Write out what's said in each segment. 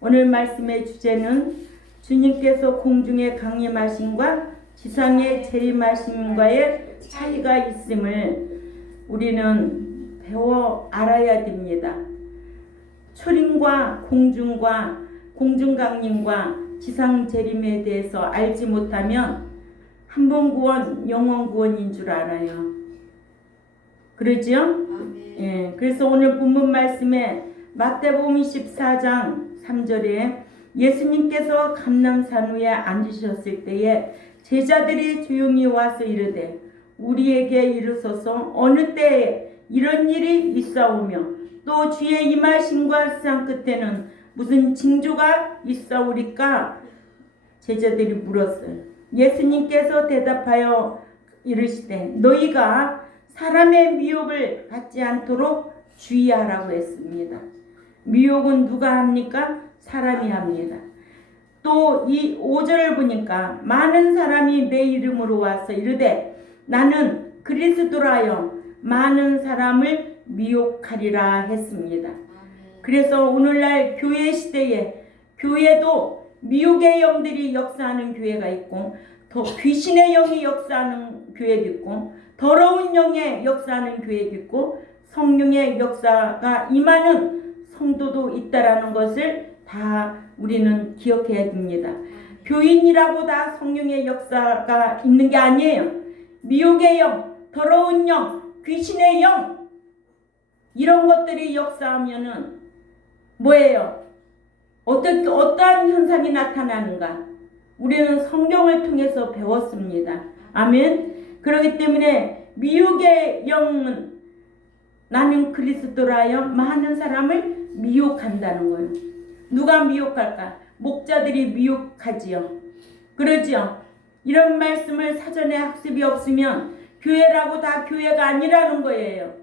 오늘 말씀의 주제는 주님께서 공중에 강림하심과 지상에 재림하심과의 차이가 있음을 우리는 배워 알아야 됩니다. 초림과 공중 강림과 지상 재림에 대해서 알지 못하면 한 번 구원 영원 구원인 줄 알아요. 그러죠? 예, 그래서 오늘 본문 말씀에 마태복음 14장 3절에 예수님께서 감람산 위에 앉으셨을 때에 제자들이 조용히 와서 이르되 우리에게 이르소서 어느 때에 이런 일이 있사오며 또 주의 임하심과 세상 끝에는 무슨 징조가 있사오리까? 제자들이 물었어요. 예수님께서 대답하여 이르시되 너희가 사람의 미혹을 받지 않도록 주의하라고 했습니다. 미혹은 누가 합니까? 사람이 합니다. 또 이 5절을 보니까 많은 사람이 내 이름으로 와서 이르되 나는 그리스도라여 많은 사람을 미혹하리라 했습니다. 그래서 오늘날 교회 시대에 교회도 미혹의 영들이 역사하는 교회가 있고 더 귀신의 영이 역사하는 교회도 있고 더러운 영의 역사하는 교회도 있고 성령의 역사가 임하는 성도도 있다라는 것을 다 우리는 기억해야 됩니다. 교인이라고 다 성령의 역사가 있는 게 아니에요. 미혹의 영, 더러운 영, 귀신의 영 이런 것들이 역사하면은 뭐예요? 어떠한 현상이 나타나는가? 우리는 성경을 통해서 배웠습니다. 아멘. 그렇기 때문에 미혹의 영은 나는 그리스도라여 많은 사람을 미혹한다는 거예요. 누가 미혹할까? 목자들이 미혹하지요. 그러지요. 이런 말씀을 사전에 학습이 없으면 교회라고 다 교회가 아니라는 거예요.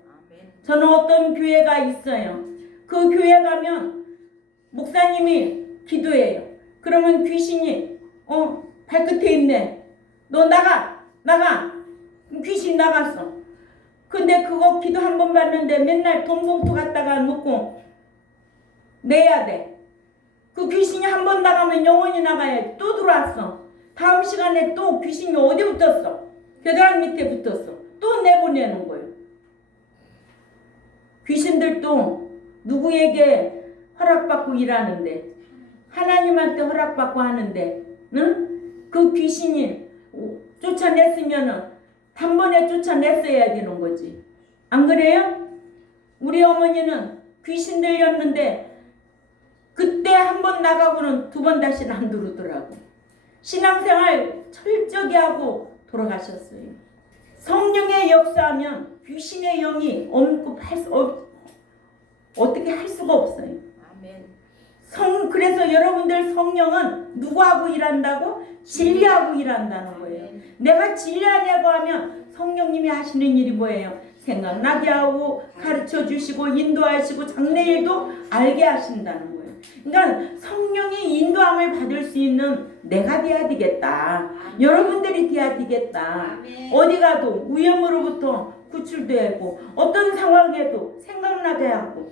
저는 어떤 교회가 있어요. 그 교회 가면 목사님이 기도해요. 그러면 귀신이 발끝에 있네. 너 나가. 귀신 나갔어. 근데 그거 기도 한 번 받는데 맨날 돈 봉투 갖다가 놓고 내야 돼. 그 귀신이 한 번 나가면 영원히 나가야지. 또 들어왔어. 다음 시간에 또 귀신이 어디 붙었어? 겨드랑이 밑에 붙었어. 또 내보내는 거예요. 귀신들도 누구에게 허락받고 일하는데 하나님한테 허락받고 하는데 응? 그 귀신이 쫓아냈으면은 단번에 쫓아냈어야 되는 거지. 안 그래요? 우리 어머니는 귀신 들렸는데 그때 한 번 나가고는 두 번 다시는 안 들어오더라고. 신앙생활 철저히 하고 돌아가셨어요. 성령의 역사하면 귀신의 영이 어떻게 할 수가 없어요. 아멘. 그래서 여러분들 성령은 누구하고 일한다고? 진리하고 일한다는 거예요. 내가 진리하려고 하면 성령님이 하시는 일이 뭐예요? 생각나게 하고 가르쳐 주시고 인도하시고 장래일도 알게 하신다는 거예요. 그러니까 성령의 인도함을 받을 수 있는 내가 돼야 되겠다. 여러분들이 돼야 되겠다. 어디 가도 위험으로부터 구출되고 어떤 상황에도 생각나게 하고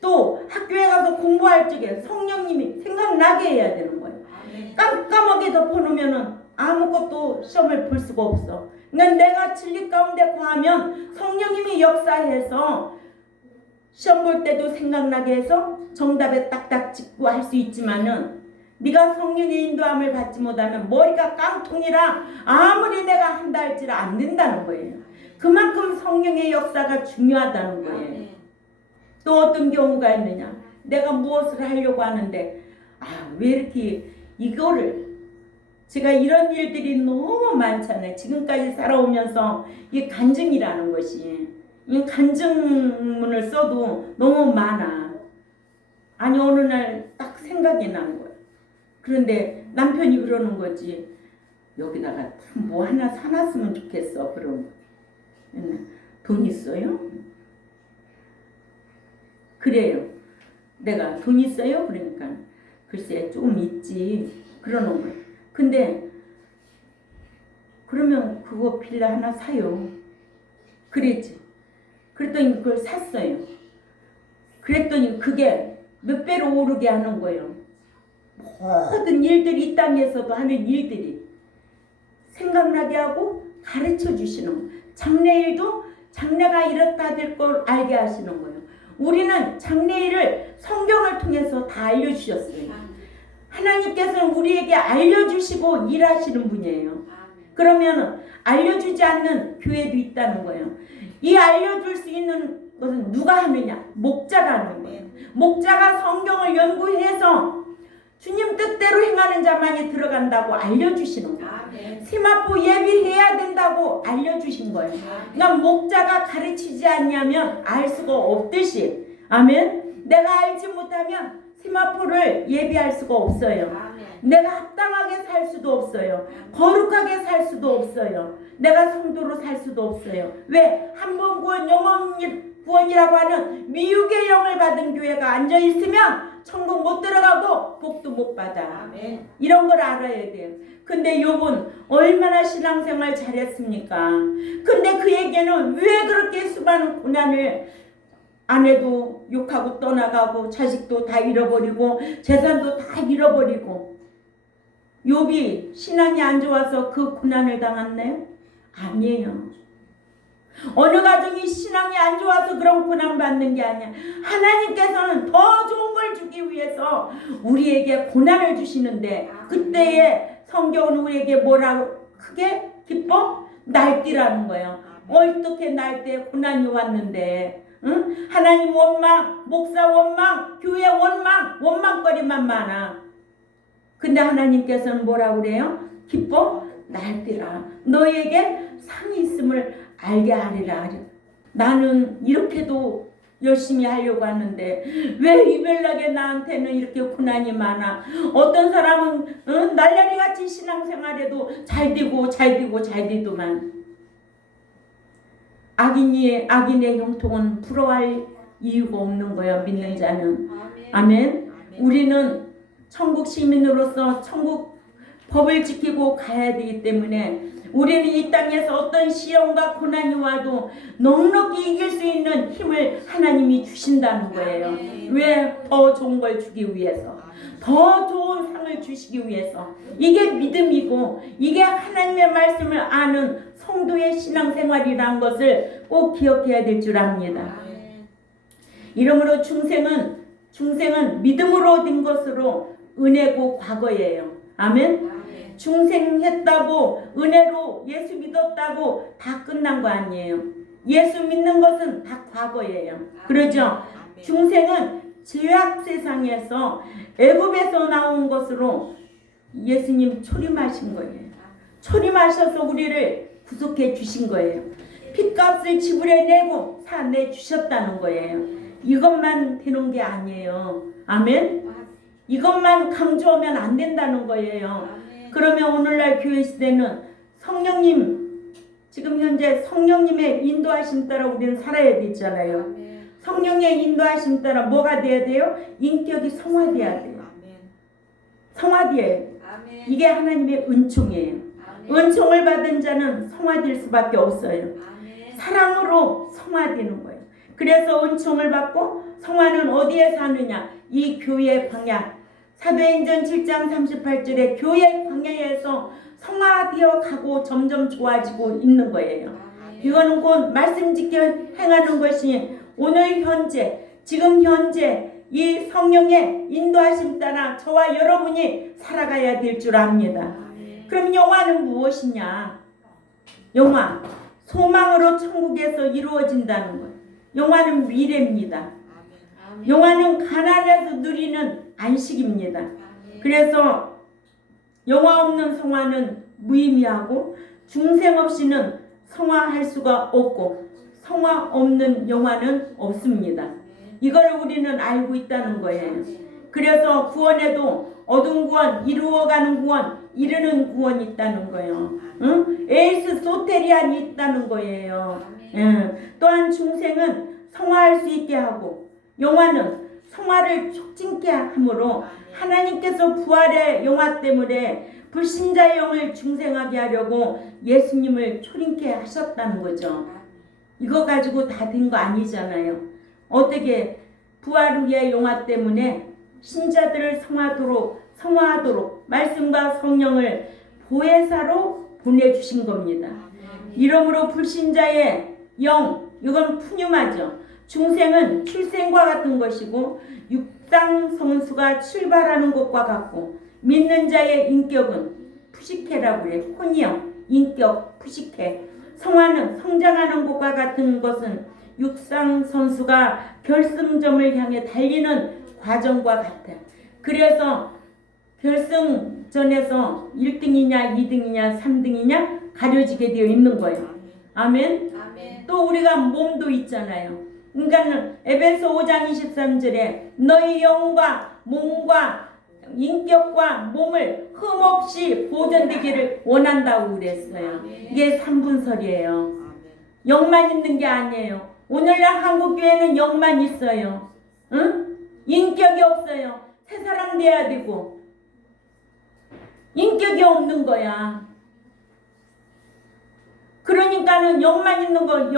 또 학교에 가서 공부할 적에 성령님이 생각나게 해야 되는 거예요. 깜깜하게 덮어놓으면 아무것도 시험을 볼 수가 없어. 그러니까 내가 진리 가운데 거하면 성령님이 역사해서 시험 볼 때도 생각나게 해서 정답에 딱딱 찍고 할 수 있지만은 네가 성령의 인도함을 받지 못하면 머리가 깡통이라 아무리 내가 한다 할지라 안 된다는 거예요. 그만큼 성령의 역사가 중요하다는 거예요. 또 어떤 경우가 있느냐? 내가 무엇을 하려고 하는데 왜 이렇게 이거를 제가 이런 일들이 너무 많잖아요. 지금까지 살아오면서 이 간증이라는 것이 이 간증문을 써도 너무 많아. 아니 어느 날 딱 생각이 난 거야. 그런데 남편이 그러는 거지. 여기다가 뭐 하나 사놨으면 좋겠어. 그런 거. 돈 있어요? 그래요. 내가 돈 있어요? 그러니까 글쎄 좀 있지. 그러는 거예요. 근데 그러면 그거 빌라 하나 사요. 그랬지. 그랬더니 그걸 샀어요. 그랬더니 그게 몇 배로 오르게 하는 거예요. 모든 일들이 이 땅에서도 하는 일들이 생각나게 하고 가르쳐 주시는 거예요. 장래일도 장래가 이렇다 될 걸 알게 하시는 거예요. 우리는 장래일을 성경을 통해서 다 알려주셨어요. 하나님께서는 우리에게 알려주시고 일하시는 분이에요. 그러면 알려주지 않는 교회도 있다는 거예요. 이 알려줄 수 있는 것은 누가 하느냐? 목자가 하는 거예요. 목자가 성경을 연구해서 주님 뜻대로 행하는 자만이 들어간다고 알려주시는 거예요. 세마포 예비해야 된다고 알려주신 거예요. 그러니까 목자가 가르치지 않냐면 알 수가 없듯이, 아멘. 내가 알지 못하면 세마포를 예비할 수가 없어요. 내가 합당하게 살 수도 없어요. 거룩하게 살 수도 없어요. 내가 성도로 살 수도 없어요. 왜? 한 번 구원, 영원 구원이라고 하는 미육의 영을 받은 교회가 앉아 있으면 천국 못 들어가고 복도 못 받아. 아멘. 이런 걸 알아야 돼요. 근데 욥은 얼마나 신앙생활 잘했습니까? 근데 그에게는 왜 그렇게 수많은 고난을, 아내도 욕하고 떠나가고 자식도 다 잃어버리고 재산도 다 잃어버리고, 욥이 신앙이 안 좋아서 그 고난을 당했나요? 아니에요. 어느 가정이 신앙이 안 좋아서 그런 고난 받는 게 아니야. 하나님께서는 더 좋은 걸 주기 위해서 우리에게 고난을 주시는데, 그때에 성경은 우리에게 뭐라고 크게 기뻐? 날뛰라는 거예요. 어떻게 날뛰에 고난이 왔는데, 응? 하나님 원망, 목사 원망, 교회 원망, 원망거리만 많아. 근데 하나님께서는 뭐라고 그래요? 기뻐? 날뛰라. 너에게 상이 있음을 알게 하리라. 나는 이렇게도 열심히 하려고 하는데 왜 이별나게 나한테는 이렇게 고난이 많아? 어떤 사람은 날라리같이 신앙생활해도 잘 되고만 악인의 형통은 부러워할 이유가 없는 거예요. 믿는 자는. 아멘. 우리는 천국 시민으로서 천국 법을 지키고 가야 되기 때문에 우리는 이 땅에서 어떤 시험과 고난이 와도 넉넉히 이길 수 있는 힘을 하나님이 주신다는 거예요. 왜? 더 좋은 걸 주기 위해서, 더 좋은 상을 주시기 위해서. 이게 믿음이고 이게 하나님의 말씀을 아는 성도의 신앙생활이라는 것을 꼭 기억해야 될 줄 압니다. 이러므로 중생은 믿음으로 얻은 것으로 은혜고 과거예요. 아멘. 중생했다고 은혜로 예수 믿었다고 다 끝난 거 아니에요. 예수 믿는 것은 다 과거예요. 그러죠? 중생은 죄악 세상에서 애굽에서 나온 것으로 예수님 초림하신 거예요. 초림하셔서 우리를 구속해 주신 거예요. 핏값을 지불해 내고 사내 주셨다는 거예요. 이것만 되는 게 아니에요. 아멘. 이것만 강조하면 안 된다는 거예요. 그러면 오늘날 교회 시대는 성령님, 지금 현재 성령님의 인도하심 따라 우리는 살아야 되잖아요. 성령의 인도하심 따라 뭐가 돼야 돼요? 인격이 성화돼야 돼요. 성화돼요. 이게 하나님의 은총이에요. 은총을 받은 자는 성화될 수밖에 없어요. 사랑으로 성화되는 거예요. 그래서 은총을 받고 성화는 어디에 사느냐? 이 교회의 광야. 사도행전 7장 38절에 교회 광야에서 성화되어 가고 점점 좋아지고 있는 거예요. 이거는 곧 말씀 지켜 행하는 것이 오늘 현재, 지금 현재 이 성령의 인도하심 따라 저와 여러분이 살아가야 될 줄 압니다. 그럼 영화는 무엇이냐? 영화, 소망으로 천국에서 이루어진다는 거예요. 영화는 미래입니다. 영화는 가난해서 누리는 안식입니다. 그래서 영화 없는 성화는 무의미하고 중생 없이는 성화할 수가 없고 성화 없는 영화는 없습니다. 이걸 우리는 알고 있다는 거예요. 그래서 구원에도 얻은 구원, 이루어가는 구원, 이르는 구원이 있다는 거예요. 응? 에이스 소테리안이 있다는 거예요. 또한 중생은 성화할 수 있게 하고 영화는 성화를 촉진케 하므로 하나님께서 부활의 영화 때문에 불신자의 영을 중생하게 하려고 예수님을 초림케 하셨다는 거죠. 이거 가지고 다 된 거 아니잖아요. 어떻게 부활 후의 영화 때문에 신자들을 성화토록 성화하도록 말씀과 성령을 보혜사로 보내주신 겁니다. 이러므로 불신자의 영, 이건 푸뉴마죠. 중생은 출생과 같은 것이고 육상 성수가 출발하는 것과 같고 믿는 자의 인격은 푸시케라고 그래. 혼이요. 인격 푸시케. 성화는 성장하는 것과 같은 것은 육상 선수가 결승점을 향해 달리는 과정과 같아. 그래서 결승전에서 1등이냐 2등이냐 3등이냐 가려지게 되어 있는 거예요. 아멘. 또 우리가 몸도 있잖아요. 그러니까 에베소 5장 23절에 너희 영과 몸과 인격과 몸을 흠없이 보존되기를 원한다고 그랬어요. 이게 3분설이에요. 영만 있는 게 아니에요. 오늘날 한국교회는 영만 있어요. 응? 인격이 없어요. 새 사람 돼야 되고 인격이 없는 거야. 그러니까는 영만 있는 거,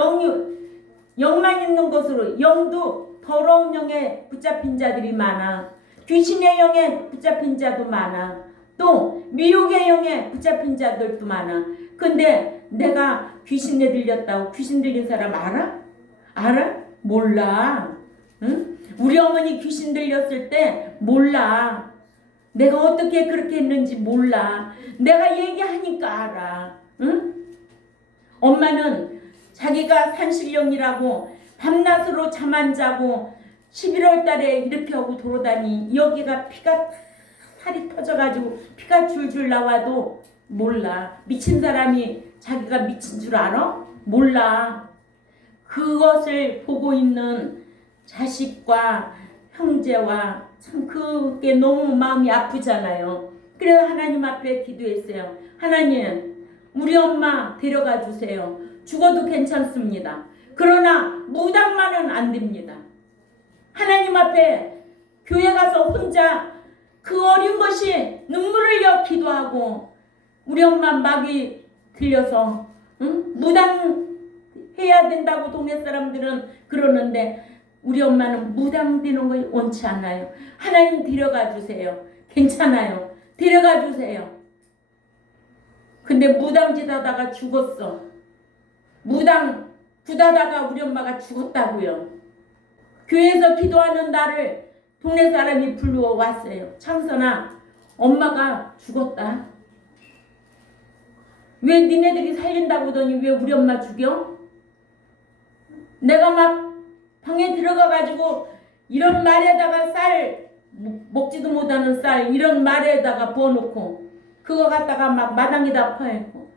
영만 있는 것으로 영도 더러운 영에 붙잡힌 자들이 많아. 귀신의 영에 붙잡힌 자도 많아. 또 미혹의 영에 붙잡힌 자들도 많아. 근데 내가 귀신에 들렸다고 귀신 들린 사람 알아? 알아? 몰라. 응? 우리 어머니 귀신 들렸을 때 몰라. 내가 어떻게 그렇게 했는지 몰라. 내가 얘기하니까 알아. 응? 엄마는 자기가 산신령이라고 밤낮으로 잠 안 자고 11월 달에 이렇게 하고 돌아다니 여기가 피가 살이 터져가지고 피가 줄줄 나와도 몰라. 미친 사람이 자기가 미친 줄 알아? 몰라. 그것을 보고 있는 자식과 형제와 참 그게 너무 마음이 아프잖아요. 그래서 하나님 앞에 기도했어요. 하나님, 우리 엄마 데려가 주세요. 죽어도 괜찮습니다. 그러나 무당만은 안 됩니다. 하나님 앞에 교회 가서 혼자 그 어린 것이 눈물을 흘려 기도하고 우리 엄마 막이 들려서 무당 해야 된다고 동네 사람들은 그러는데 우리 엄마는 무당되는 걸 원치 않아요. 하나님 데려가 주세요. 괜찮아요. 데려가 주세요. 근데 무당짓 하다가 죽었어. 무당 굿하다가 우리 엄마가 죽었다고요. 교회에서 기도하는 날을 동네 사람이 불러왔어요. 창선아, 엄마가 죽었다. 왜 니네들이 살린다고 하더니 왜 우리 엄마 죽여? 내가 막 방에 들어가가지고 이런 말에다가 쌀, 먹지도 못하는 쌀 이런 말에다가 부어놓고 그거 갖다가 막 마당에다 퍼놓고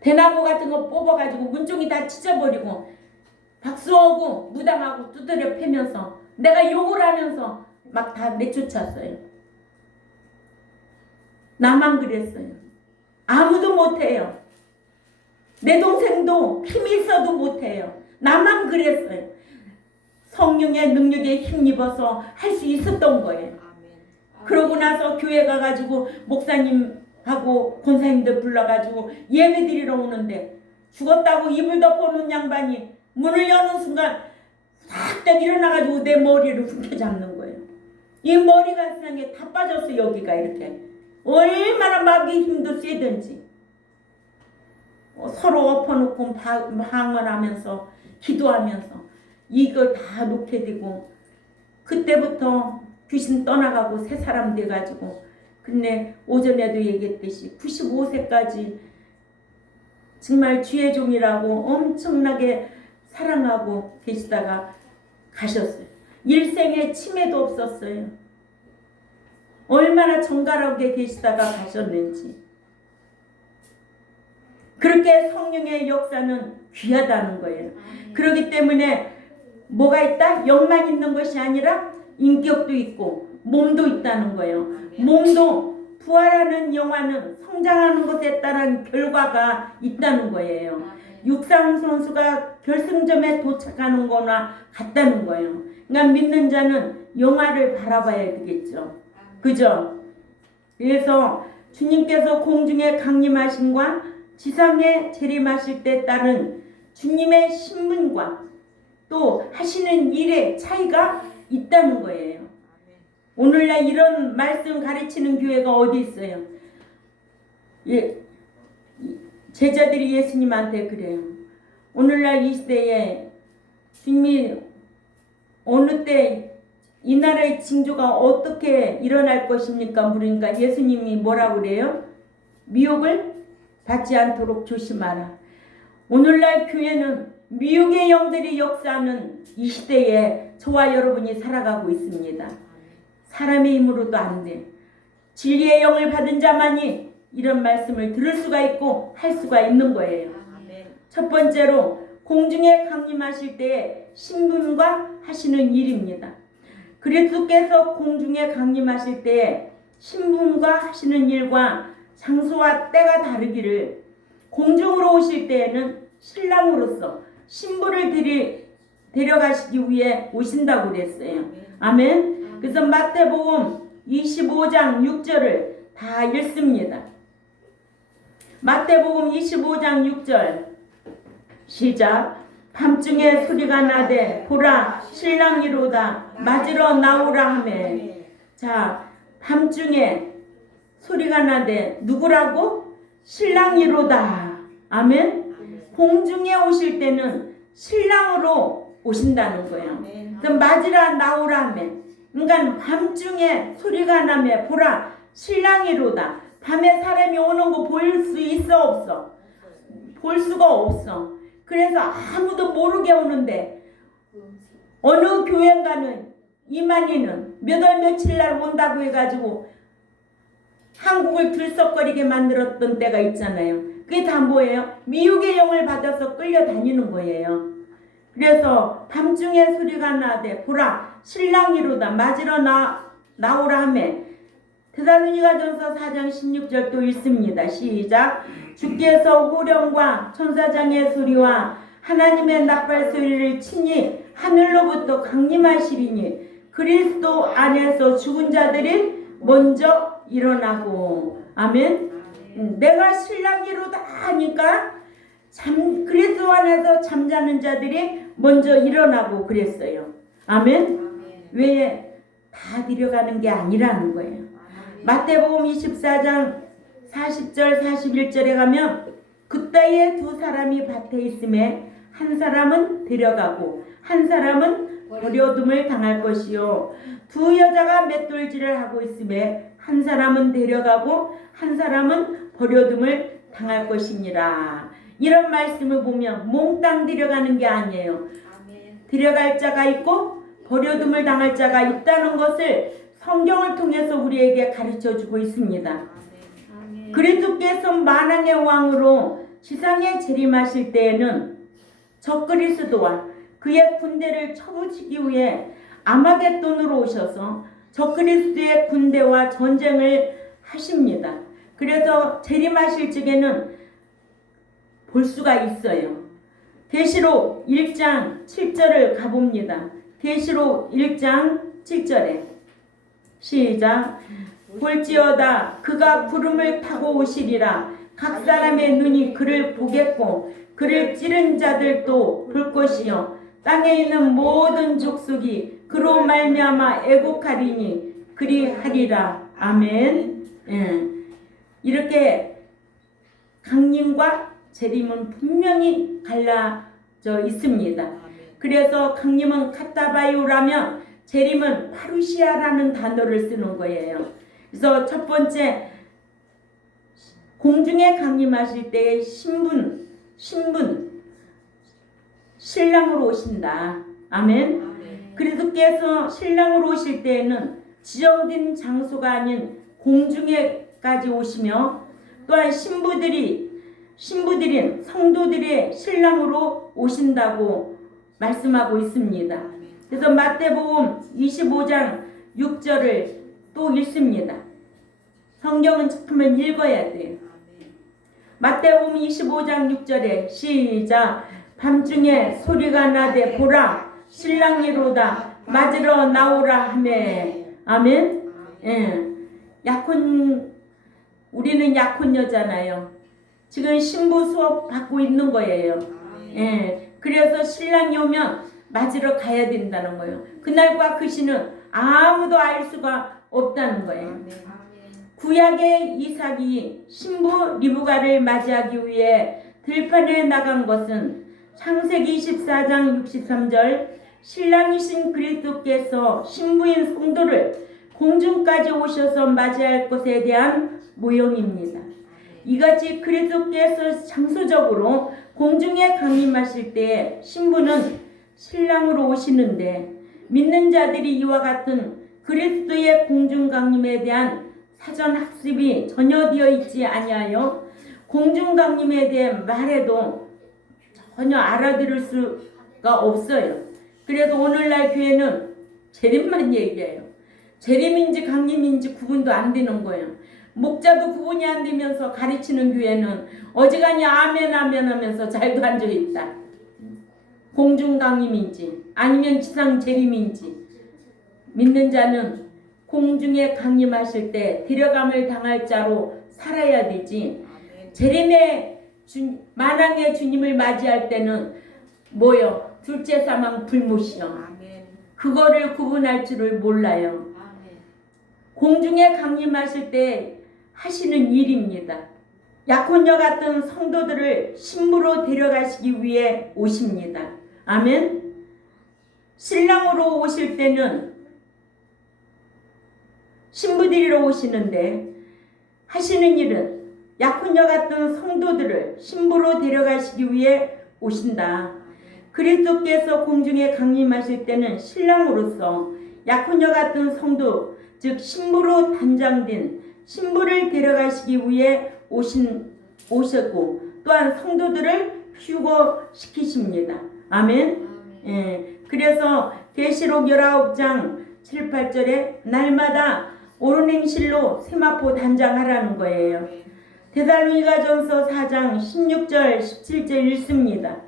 대나무 같은 거 뽑아가지고 문종이 다 찢어버리고 박수하고 무당하고 두드려 패면서 내가 욕을 하면서 막 다 내쫓았어요. 나만 그랬어요. 아무도 못해요. 내 동생도 힘이 있어도 못해요. 나만 그랬어요. 성령의 능력에 힘입어서 할 수 있었던 거예요. 그러고 나서 교회 가가지고 목사님하고 권사님들 불러가지고 예배 드리러 오는데 죽었다고 이불 덮어놓은 양반이 문을 여는 순간 싹 일어나가지고 내 머리를 훔쳐잡는 거예요. 이 머리가 세상에 다 빠졌어. 여기가 이렇게 얼마나 마귀 힘도 세든지 서로 엎어놓고 방언하면서 기도하면서 이걸 다 놓게 되고 그때부터 귀신 떠나가고 새 사람 돼가지고 근데 오전에도 얘기했듯이 95세까지 정말 주의 종이라고 엄청나게 사랑하고 계시다가 가셨어요. 일생에 치매도 없었어요. 얼마나 정갈하게 계시다가 가셨는지. 그렇게 성령의 역사는 귀하다는 거예요. 그렇기 때문에 뭐가 있다? 영만 있는 것이 아니라 인격도 있고 몸도 있다는 거예요. 몸도 부활하는 영화는 성장하는 것에 따른 결과가 있다는 거예요. 육상 선수가 결승점에 도착하는 거나 같다는 거예요. 그러니까 믿는 자는 영화를 바라봐야 되겠죠. 그죠? 그래서 주님께서 공중에 강림하심과 지상에 재림하실 때 따른 주님의 신분과 또 하시는 일의 차이가 있다는 거예요. 오늘날 이런 말씀 가르치는 교회가 어디 있어요? 예, 제자들이 예수님한테 그래요. 오늘날 이 시대에 주님이 어느 때 이 나라의 징조가 어떻게 일어날 것입니까? 물으니까 예수님이 뭐라고 그래요? 미혹을 받지 않도록 조심하라. 오늘날 교회는 미혹의 영들이 역사하는 이 시대에 저와 여러분이 살아가고 있습니다. 사람의 힘으로도 안 돼. 진리의 영을 받은 자만이 이런 말씀을 들을 수가 있고 할 수가 있는 거예요. 첫 번째로 공중에 강림하실 때에 신분과 하시는 일입니다. 그리스도께서 공중에 강림하실 때에 신분과 하시는 일과 장소와 때가 다르기를 공중으로 오실 때에는 신랑으로서 신부를 데려가시기 위해 오신다고 그랬어요. 아멘. 그래서 마태복음 25장 6절을 다 읽습니다. 마태복음 25장 6절 시작. 밤중에 소리가 나되 보라 신랑이로다 맞으러 나오라 하매. 자, 밤중에 소리가 나되 누구라고? 신랑이로다. 아멘. 공중에 오실 때는 신랑으로 오신다는 거예요. 그럼 맞으라 나오라 하매. 그러니까 밤중에 소리가 나며 보라 신랑이로다. 밤에 사람이 오는 거 볼 수 있어 없어? 볼 수가 없어. 그래서 아무도 모르게 오는데 어느 교회가는 이만희는 몇 월 며칠 날 온다고 해가지고 한국을 들썩거리게 만들었던 때가 있잖아요. 그게 다 뭐예요? 미혹의 영을 받아서 끌려다니는 거예요. 그래서 밤중에 소리가 나되 보라 신랑이로다 맞으러 나오라 하매. 데살로니가전서 4장 16절 또 읽습니다. 시작. 주께서 호령과 천사장의 소리와 하나님의 나팔 소리를 친히 하늘로부터 강림하시리니 그리스도 안에서 죽은 자들이 먼저 일어나고. 아멘. 내가 신랑이로다 하니까 그리스도 안에서 잠자는 자들이 먼저 일어나고 그랬어요. 아멘. 왜 다 데려가는 게 아니라는 거예요. 마태복음 24장 40절 41절에 가면 그때에 두 사람이 밭에 있음에 한 사람은 데려가고 한 사람은 버려둠을 당할 것이요 두 여자가 맷돌질을 하고 있음에 한 사람은 데려가고 한 사람은 버려둠을 당할 것이니라. 이런 말씀을 보면 몽땅 데려가는 게 아니에요. 데려갈 자가 있고 버려둠을 당할 자가 있다는 것을 성경을 통해서 우리에게 가르쳐주고 있습니다. 그리스도께서 만왕의 왕으로 지상에 재림하실 때에는 적그리스도와 그의 군대를 쳐부치기 위해 아마겟돈으로 오셔서 적그리스도의 군대와 전쟁을 하십니다. 그래서 재림하실 적에는 볼 수가 있어요. 계시록 1장 7절을 가봅니다. 계시록 1장 7절에 시작. 볼지어다 그가 구름을 타고 오시리라. 각 사람의 눈이 그를 보겠고 그를 찌른 자들도 볼 것이요 땅에 있는 모든 족속이 그로 말미암아 애곡하리니 그리하리라. 아멘. 이렇게 강림과 재림은 분명히 갈라져 있습니다. 그래서 강림은 카타바이오라면 재림은 파루시아라는 단어를 쓰는 거예요. 그래서 첫 번째 공중에 강림하실 때의 신분 신랑으로 오신다. 아멘. 그리스도께서 신랑으로 오실 때에는 지정된 장소가 아닌 공중에까지 오시며 또한 신부들인 성도들의 신랑으로 오신다고 말씀하고 있습니다. 그래서 마태복음 25장 6절을 또 읽습니다. 성경은 처음에 읽어야 돼요. 마태복음 25장 6절에 시작. 밤중에 소리가 나되 보라 신랑이로다 맞으러 나오라 하매. 아멘. 우리는 약혼녀잖아요. 지금 신부 수업 받고 있는 거예요. 그래서 신랑이 오면 맞으러 가야 된다는 거예요. 그날과 그 시는 아무도 알 수가 없다는 거예요. 구약의 이삭이 신부 리브가를 맞이하기 위해 들판에 나간 것은 창세기 14장 63절 신랑이신 그리스도께서 신부인 성도를 공중까지 오셔서 맞이할 것에 대한 모형입니다. 이같이 그리스도께서 장소적으로 공중에 강림하실 때 신부는 신랑으로 오시는데 믿는 자들이 이와 같은 그리스도의 공중 강림에 대한 사전 학습이 전혀 되어 있지 아니하여 공중 강림에 대해 말해도 전혀 알아들을 수가 없어요. 그래서 오늘날 교회는 재림만 얘기해요. 재림인지 강림인지 구분도 안 되는 거예요. 목자도 구분이 안 되면서 가르치는 교회는 어지간히 아멘 아멘 하면서 잘도 앉아있다. 공중 강림인지 아니면 지상 재림인지 믿는 자는 공중에 강림하실 때 데려감을 당할 자로 살아야 되지. 재림의 만왕의 주님을 맞이할 때는 뭐요? 둘째 사망 불못이요. 그거를 구분할 줄을 몰라요. 공중에 강림하실 때 하시는 일입니다. 약혼녀 같은 성도들을 신부로 데려가시기 위해 오십니다. 아멘. 신랑으로 오실 때는 신부 데리러 오시는데 하시는 일은 약혼녀 같은 성도들을 신부로 데려가시기 위해 오신다. 그리스도께서 공중에 강림하실 때는 신랑으로서 약혼녀 같은 성도 즉 신부로 단장된 신부를 데려가시기 위해 오셨고 또한 성도들을 휴거시키십니다. 아멘. 예. 그래서 계시록 19장 7, 8절에 날마다 옳은 행실로 세마포 단장하라는 거예요. 데살로니가전서 4장 16절 17절 읽습니다.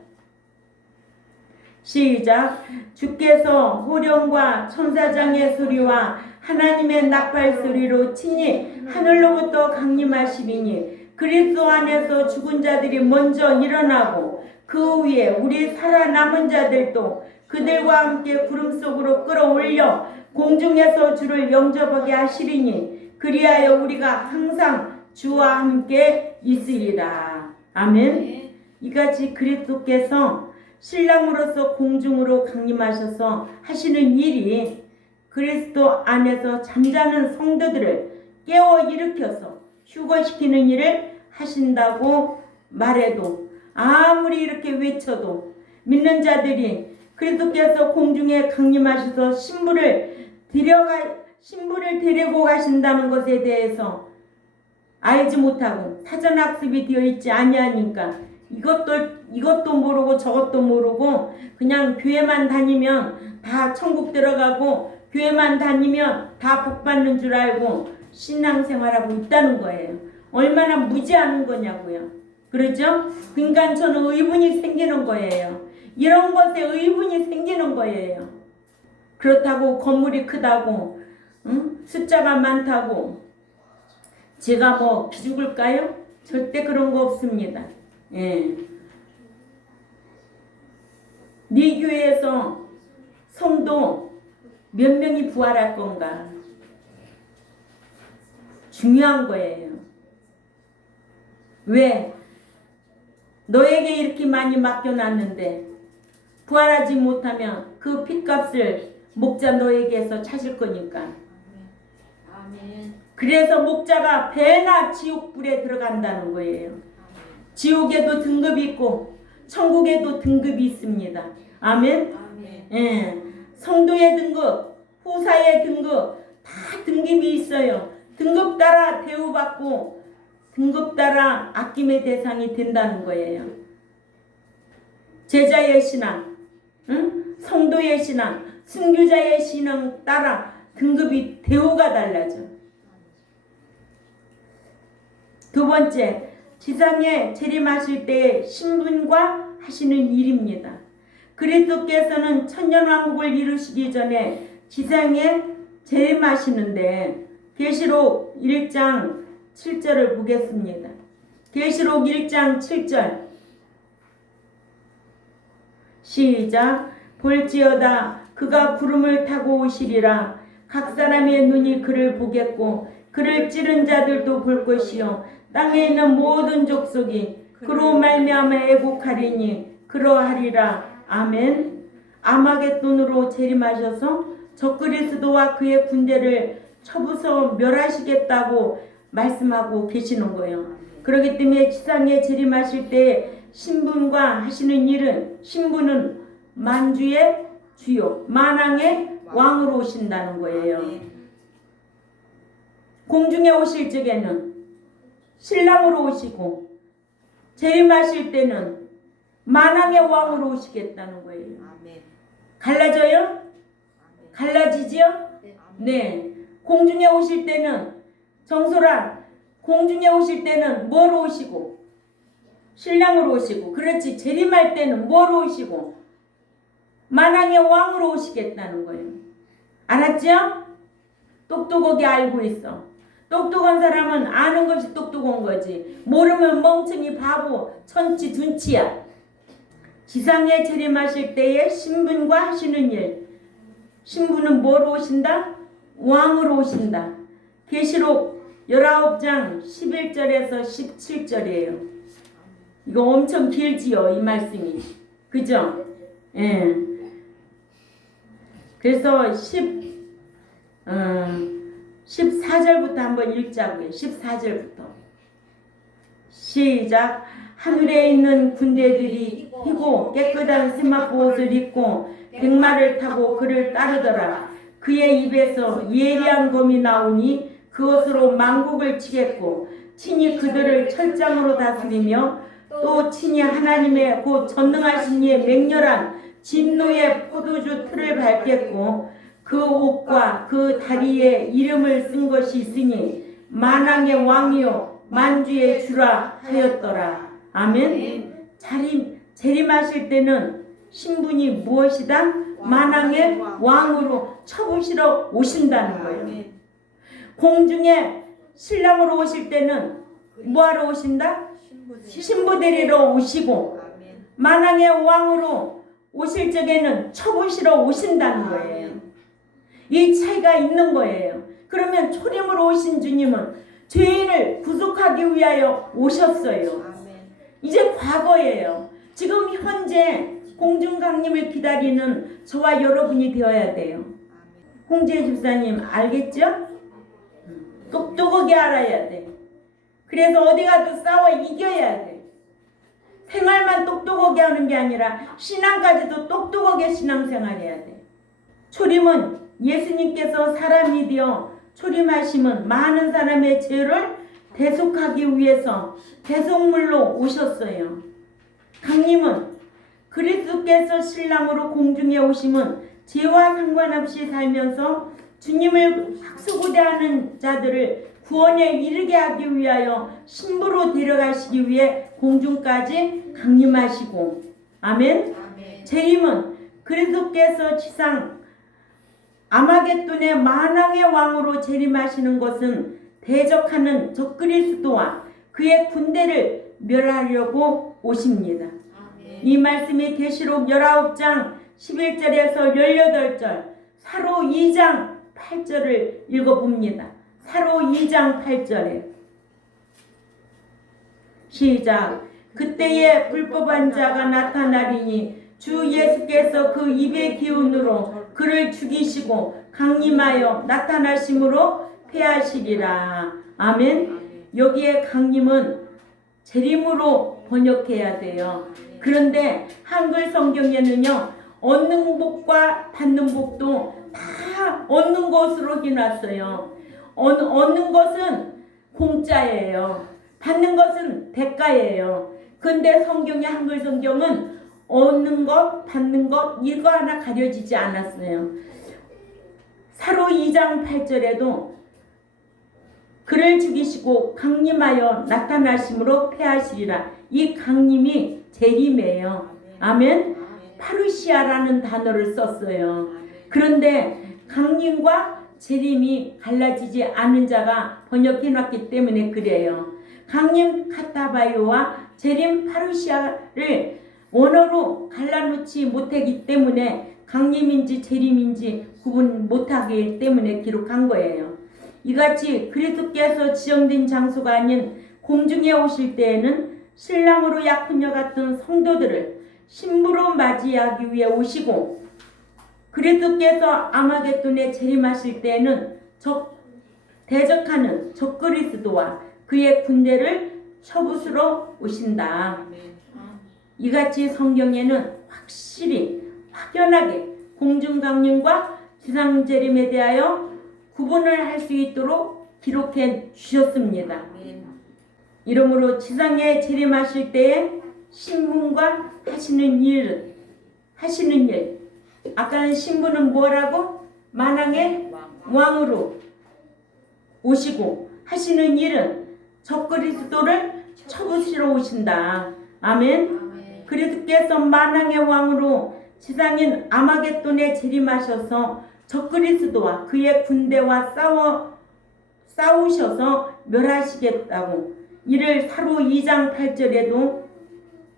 시작. 주께서 호령과 천사장의 소리와 하나님의 나팔 소리로 친히 하늘로부터 강림하시리니 그리스도 안에서 죽은 자들이 먼저 일어나고 그 후에 우리 살아남은 자들도 그들과 함께 구름 속으로 끌어올려 공중에서 주를 영접하게 하시리니 그리하여 우리가 항상 주와 함께 있으리라. 아멘. 이같이 그리스도께서 신랑으로서 공중으로 강림하셔서 하시는 일이 그리스도 안에서 잠자는 성도들을 깨워 일으켜서 휴거시키는 일을 하신다고 말해도 아무리 이렇게 외쳐도 믿는 자들이 그리스도께서 공중에 강림하셔서 신부를 데리고 가신다는 것에 대해서 알지 못하고 사전학습이 되어 있지 아니하니까 이것도 모르고 저것도 모르고 그냥 교회만 다니면 다 천국 들어가고 교회만 다니면 다 복 받는 줄 알고 신앙생활하고 있다는 거예요. 얼마나 무지하는 거냐고요. 그렇죠? 그러니까 저는 의문이 생기는 거예요. 이런 것에 의문이 생기는 거예요. 그렇다고 건물이 크다고 숫자가 많다고 제가 뭐 기죽을까요? 절대 그런 거 없습니다. 예. 네 교회에서 성도 몇 명이 부활할 건가? 중요한 거예요. 왜? 너에게 이렇게 많이 맡겨놨는데 부활하지 못하면 그 핏값을 목자 너에게서 찾을 거니까. 그래서 목자가 배나 지옥불에 들어간다는 거예요. 지옥에도 등급이 있고 천국에도 등급이 있습니다. 아멘. 예. 성도의 등급, 후사의 등급 다 등급이 있어요. 등급 따라 대우받고 등급 따라 아낌의 대상이 된다는 거예요. 제자의 신앙, 성도의 신앙, 순교자의 신앙 따라 등급이 대우가 달라져. 두 번째, 지상에 재림하실 때의 신분과 하시는 일입니다. 그리스도께서는 천년왕국을 이루시기 전에 지상에 재림하시는데 계시록 1장 7절을 보겠습니다. 계시록 1장 7절 시작. 볼지어다 그가 구름을 타고 오시리라. 각 사람의 눈이 그를 보겠고 그를 찌른 자들도 볼 것이요 땅에 있는 모든 족속이 그로 말미암아 애곡하리니 그러하리라. 아멘. 아마겟돈으로 재림하셔서 적그리스도와 그의 군대를 쳐부숴 멸하시겠다고 말씀하고 계시는 거예요. 그렇기 때문에 지상에 재림하실 때 신분과 하시는 일은, 신분은 만주의 주요, 만왕의 왕으로 오신다는 거예요. 공중에 오실 적에는 신랑으로 오시고 재림하실 때는 만왕의 왕으로 오시겠다는 거예요. 갈라져요? 갈라지죠? 네. 공중에 오실 때는, 정소라, 공중에 오실 때는 뭐로 오시고? 신랑으로 오시고. 그렇지. 재림할 때는 뭐로 오시고? 만왕의 왕으로 오시겠다는 거예요. 알았죠? 똑똑하게 알고 있어. 똑똑한 사람은 아는 것이 똑똑한 거지. 모르면 멍청이, 바보, 천치, 둔치야. 지상에 재림하실 때에 신분과 하시는 일. 신분은 뭐로 오신다? 왕으로 오신다. 계시록 19장 11절에서 17절이에요. 이거 엄청 길지요, 이 말씀이. 그죠? 예. 그래서 14절부터 한번 읽자고요. 14절부터. 시작. 하늘에 있는 군대들이 희고 깨끗한 세마포 옷을 입고 백마를 타고 그를 따르더라. 그의 입에서 예리한 검이 나오니 그것으로 만국을 치겠고 친히 그들을 철장으로 다스리며 또 친히 하나님의 곧 전능하신 이의 맹렬한 진노의 포도주 틀을 밟겠고 그 옷과 그 다리에 이름을 쓴 것이 있으니 만왕의 왕이요 만주의 주라 하였더라. 아멘. 재림하실 때는 신분이 무엇이다? 만왕의 왕으로 쳐부시러 오신다는 거예요. 공중에 신랑으로 오실 때는 뭐하러 오신다? 신부 데리러 오시고 만왕의 왕으로 오실 적에는 쳐부시러 오신다는 거예요. 이 차이가 있는 거예요. 그러면 초림으로 오신 주님은 죄인을 구속하기 위하여 오셨어요. 이제 과거예요. 지금 현재 공중강림을 기다리는 저와 여러분이 되어야 돼요. 홍재 집사님 알겠죠? 똑똑하게 알아야 돼. 그래서 어디 가도 싸워 이겨야 돼. 생활만 똑똑하게 하는 게 아니라 신앙까지도 똑똑하게 신앙생활해야 돼. 초림은 예수님께서 사람이 되어 초림하심은 많은 사람의 죄를 대속하기 위해서 대속물로 오셨어요. 강림은 그리스도께서 신랑으로 공중에 오심은 죄와 상관없이 살면서 주님을 학수고대하는 자들을 구원에 이르게 하기 위하여 신부로 데려가시기 위해 공중까지 강림하시고 아멘. 재림은 그리스도께서 지상 아마겟돈의 만왕의 왕으로 재림하시는 것은 대적하는 적그리스도와 그의 군대를 멸하려고 오십니다. 이 말씀이 계시록 19장 11절에서 18절, 사로 2장 8절을 읽어봅니다. 사로 2장 8절에 시작. 그때에 불법한 자가 나타나리니 주 예수께서 그 입의 기운으로 그를 죽이시고 강림하여 나타나심으로 패하시리라. 아멘. 여기에 강림은 재림으로 번역해야 돼요. 그런데 한글 성경에는요, 얻는 복과 받는 복도 다 얻는 것으로 해놨어요. 얻는 것은 공짜예요. 받는 것은 대가예요. 근데 성경의 한글 성경은 얻는 것, 받는 것 이거 하나 가려지지 않았어요. 사로 2장 8절에도 그를 죽이시고 강림하여 나타나심으로 패하시리라. 이 강림이 재림이에요. 아멘. 파루시아라는 단어를 썼어요. 그런데 강림과 재림이 갈라지지 않은 자가 번역해놨기 때문에 그래요. 강림 카타바요와 재림 파루시아를 원어로 갈라놓지 못하기 때문에 강림인지 재림인지 구분 못하기 때문에 기록한 거예요. 이같이 그리스도께서 지정된 장소가 아닌 공중에 오실 때에는 신랑으로 약혼녀 같은 성도들을 신부로 맞이하기 위해 오시고, 그리스도께서 아마겟돈에 재림하실 때에는 대적하는 적그리스도와 그의 군대를 쳐부수러 오신다. 이같이 성경에는 확연하게 공중강림과 지상재림에 대하여 구분을 할 수 있도록 기록해 주셨습니다. 이러므로 지상에 재림하실 때에 신분과 하시는 일, 아까는 신분은 뭐라고? 만왕의 왕으로 오시고, 하시는 일은 적그리스도를 쳐부수러 오신다. 아멘. 그리스도께서 만왕의 왕으로 지상인 아마겟돈에 재림하셔서 적그리스도와 그의 군대와 싸우셔서 멸하시겠다고, 이를 사로 2장 8절에도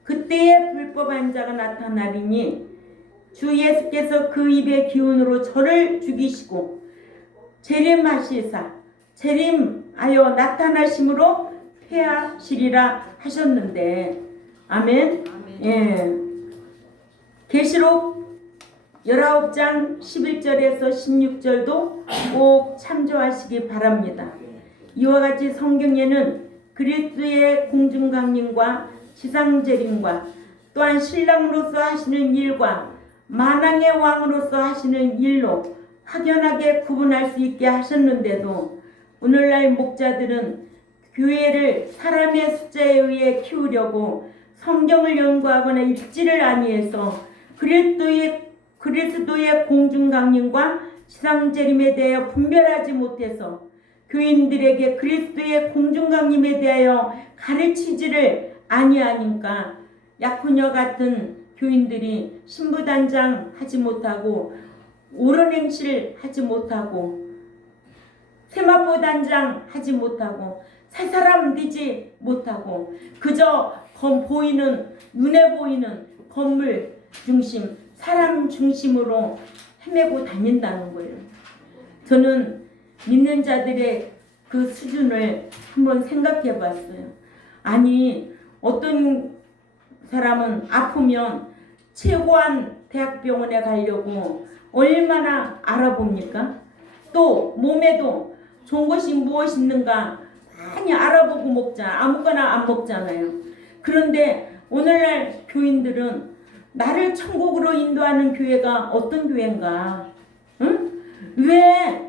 그때의 불법한 자가 나타나리니 주 예수께서 그 입의 기운으로 저를 죽이시고 재림하여 나타나심으로 패하시리라 하셨는데, 아멘. 예. 계시록 19장 11절에서 16절도 꼭 참조하시기 바랍니다. 이와 같이 성경에는 그리스도의 공중강림과 지상재림과 또한 신랑으로서 하시는 일과 만왕의 왕으로서 하시는 일로 확연하게 구분할 수 있게 하셨는데도, 오늘날 목자들은 교회를 사람의 숫자에 의해 키우려고 성경을 연구하거나 읽지를 아니해서 그리스도의 공중강림과 지상재림에 대하여 분별하지 못해서 교인들에게 그리스도의 공중강림에 대하여 가르치지를 아니하니까 약혼녀 같은 교인들이 신부단장 하지 못하고 옳은 행실 하지 못하고 세마포 단장 하지 못하고 새사람 되지 못하고 그저 눈에 보이는 건물 중심, 사람 중심으로 헤매고 다닌다는 거예요. 저는 믿는 자들의 그 수준을 한번 생각해 봤어요. 아니, 어떤 사람은 아프면 최고한 대학병원에 가려고 얼마나 알아봅니까? 또 몸에도 좋은 것이 무엇이 있는가 많이 알아보고 먹잖아. 아무거나 안 먹잖아요. 그런데 오늘날 교인들은 나를 천국으로 인도하는 교회가 어떤 교회인가? 응? 왜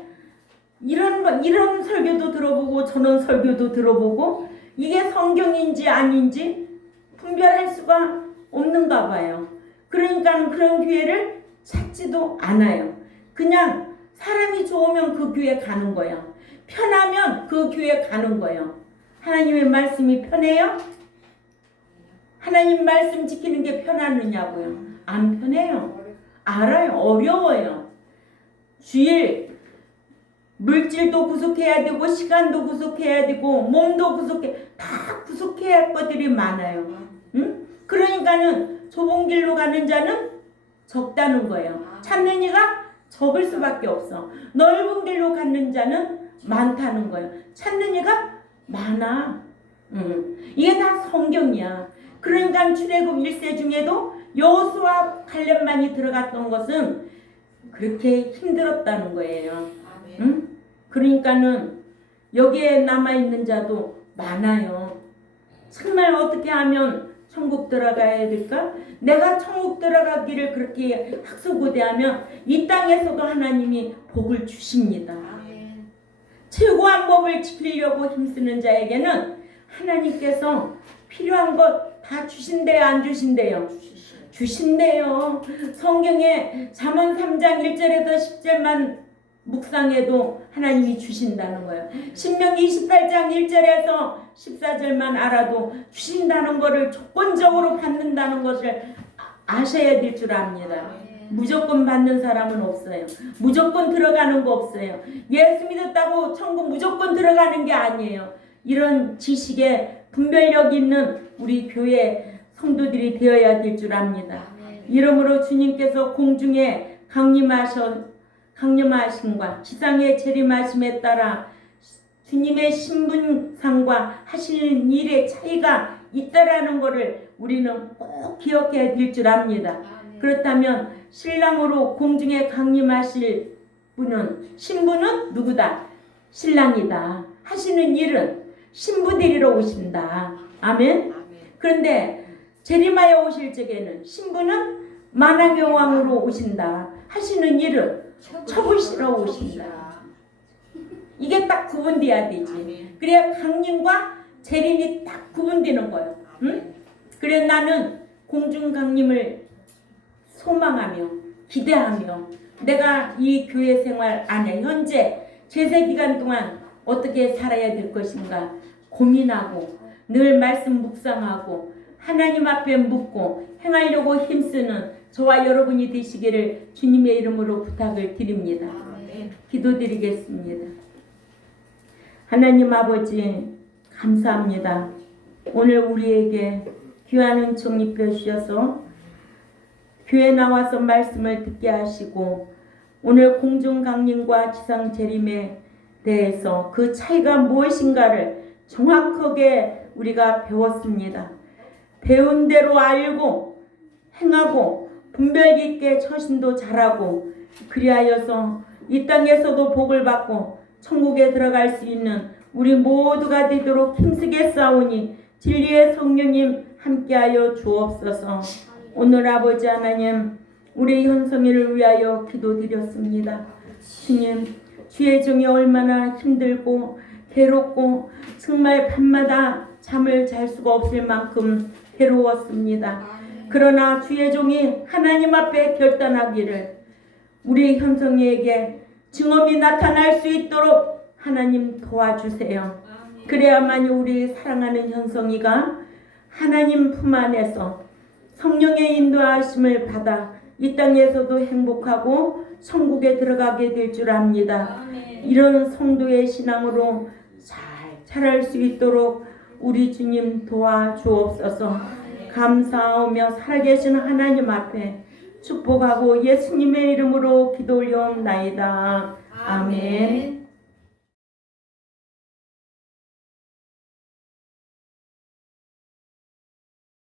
이런 설교도 들어보고 저런 설교도 들어보고 이게 성경인지 아닌지 분별할 수가 없는가 봐요. 그러니까 그런 교회를 찾지도 않아요. 그냥 사람이 좋으면 그 교회 가는 거야. 편하면 그 교회 가는 거예요. 하나님의 말씀이 편해요? 하나님 말씀 지키는 게 편하느냐고요? 안 편해요. 알아요. 어려워요. 주일 물질도 구속해야 되고 시간도 구속해야 되고 몸도 다 구속해야 할 것들이 많아요. 응? 그러니까는 좁은 길로 가는 자는 적다는 거예요. 찾는 이가 적을 수밖에 없어. 넓은 길로 가는 자는 많다는 거예요. 찾는 이가 많아. 이게 다 성경이야. 그러니까 출애굽 1세 중에도 여호수아 갈렙만이 들어갔던 것은 그렇게 힘들었다는 거예요. 응? 그러니까는 여기에 남아있는 자도 많아요. 정말 어떻게 하면 천국 들어가야 될까? 내가 천국 들어가기를 그렇게 학수고대하면 이 땅에서도 하나님이 복을 주십니다. 최고한 법을 지키려고 힘쓰는 자에게는 하나님께서 필요한 것 다 주신대요, 안 주신대요? 주신대요. 성경에 잠언 3장 1절에서 10절만 묵상해도 하나님이 주신다는 거예요. 신명기 28장 1절에서 14절만 알아도 주신다는 것을 조건적으로 받는다는 것을 아셔야 될 줄 압니다. 무조건 받는 사람은 없어요. 무조건 들어가는 거 없어요. 예수 믿었다고 천국 무조건 들어가는 게 아니에요. 이런 지식에 분별력 있는 우리 교회 성도들이 되어야 될 줄 압니다. 이러므로 주님께서 공중에 강림하심과 지상의 재림하심에 따라 주님의 신분상과 하시는 일의 차이가 있다라는 것을 우리는 꼭 기억해야 될 줄 압니다. 그렇다면 신랑으로 공중에 강림하실 분은 신부는 누구다? 신랑이다. 하시는 일은 신부 데리러 오신다. 아멘. 그런데 재림하여 오실 적에는 신부는 만왕의 왕으로 오신다. 하시는 일은 처부시러 오신다. 이게 딱 구분돼야 되지. 그래야 강림과 재림이 딱 구분되는 거예요. 응? 그래 나는 공중 강림을 소망하며 기대하며 내가 이 교회 생활 안에 현재 제세 기간 동안 어떻게 살아야 될 것인가 고민하고 늘 말씀 묵상하고 하나님 앞에 묻고 행하려고 힘쓰는 저와 여러분이 되시기를 주님의 이름으로 부탁을 드립니다. 기도드리겠습니다. 하나님 아버지 감사합니다. 오늘 우리에게 귀한 은총 입혀 주셔서 교회 나와서 말씀을 듣게 하시고 오늘 공중 강림과 지상 재림에 대해서 그 차이가 무엇인가를 정확하게 우리가 배웠습니다. 배운 대로 알고 행하고 분별 깊게 처신도 잘하고 그리하여서 이 땅에서도 복을 받고 천국에 들어갈 수 있는 우리 모두가 되도록 힘쓰게 싸우니 진리의 성령님 함께하여 주옵소서. 오늘 아버지 하나님 우리 현성이를 위하여 기도드렸습니다. 주님 주의 종이 얼마나 힘들고 괴롭고 정말 밤마다 잠을 잘 수가 없을 만큼 괴로웠습니다. 그러나 주의 종이 하나님 앞에 결단하기를 우리 현성이에게 증언이 나타날 수 있도록 하나님 도와주세요. 그래야만 우리 사랑하는 현성이가 하나님 품 안에서 성령의 인도하심을 받아 이 땅에서도 행복하고 천국에 들어가게 될 줄 압니다. 이런 성도의 신앙으로 잘 자랄 수 있도록 우리 주님 도와주옵소서. 감사하며 살아계신 하나님 앞에 축복하고 예수님의 이름으로 기도 올려옵나이다. 아멘.